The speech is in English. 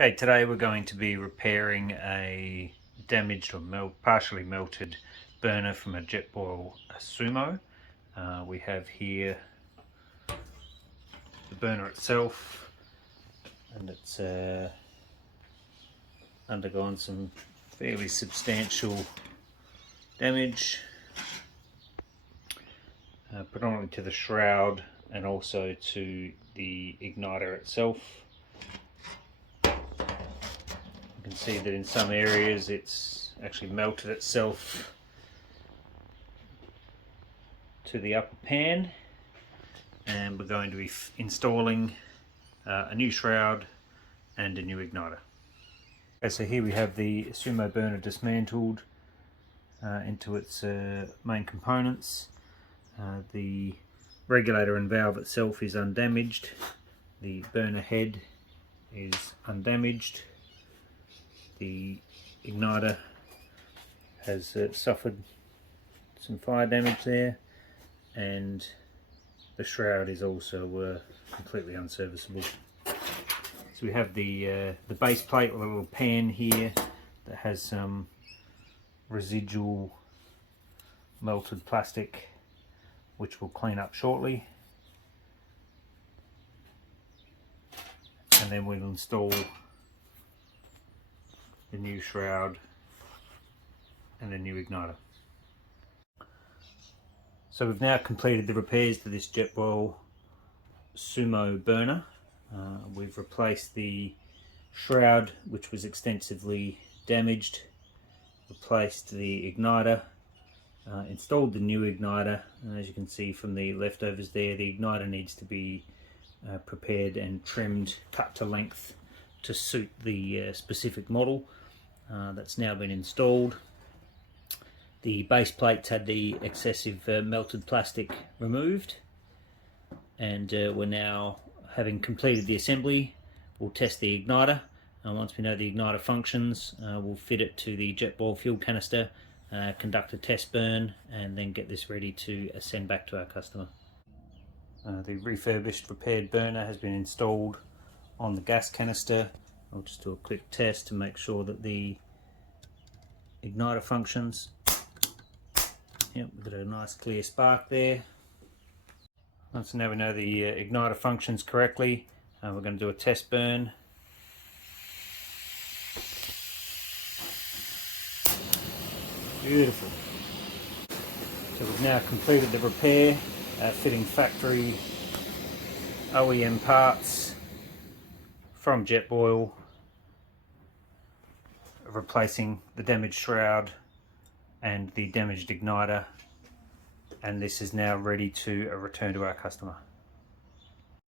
Okay, today we're going to be repairing a damaged or partially melted burner from a Jetboil Sumo. We have here the burner itself, and it's undergone some fairly substantial damage, predominantly to the shroud and also to the igniter itself. You can see that in some areas it's actually melted itself to the upper pan, and we're going to be installing a new shroud and a new igniter. Okay, so here we have the Sumo burner dismantled into its main components. The regulator and valve itself is undamaged. The burner head is undamaged. The igniter has suffered some fire damage there, and the shroud is also completely unserviceable. So we have the base plate with a little pan here that has some residual melted plastic, which we'll clean up shortly, and then we'll install the new shroud and the new igniter. So we've now completed the repairs to this Jetboil Sumo burner. We've replaced the shroud, which was extensively damaged, replaced the igniter, installed the new igniter, and as you can see from the leftovers there, the igniter needs to be prepared and trimmed, cut to length to suit the specific model. That's now been installed. The base plates had the excessive melted plastic removed, and we're now, having completed the assembly, we'll test the igniter, and once we know the igniter functions, we'll fit it to the Jetboil fuel canister, conduct a test burn, and then get this ready to send back to our customer. The refurbished repaired burner has been installed on the gas canister. I'll just do a quick test to make sure that the igniter functions. Yep, we've got a nice clear spark there. So now we know the igniter functions correctly, we're going to do a test burn. Beautiful. So we've now completed the repair, fitting factory OEM parts from Jetboil, replacing the damaged shroud and the damaged igniter, and this is now ready to return to our customer.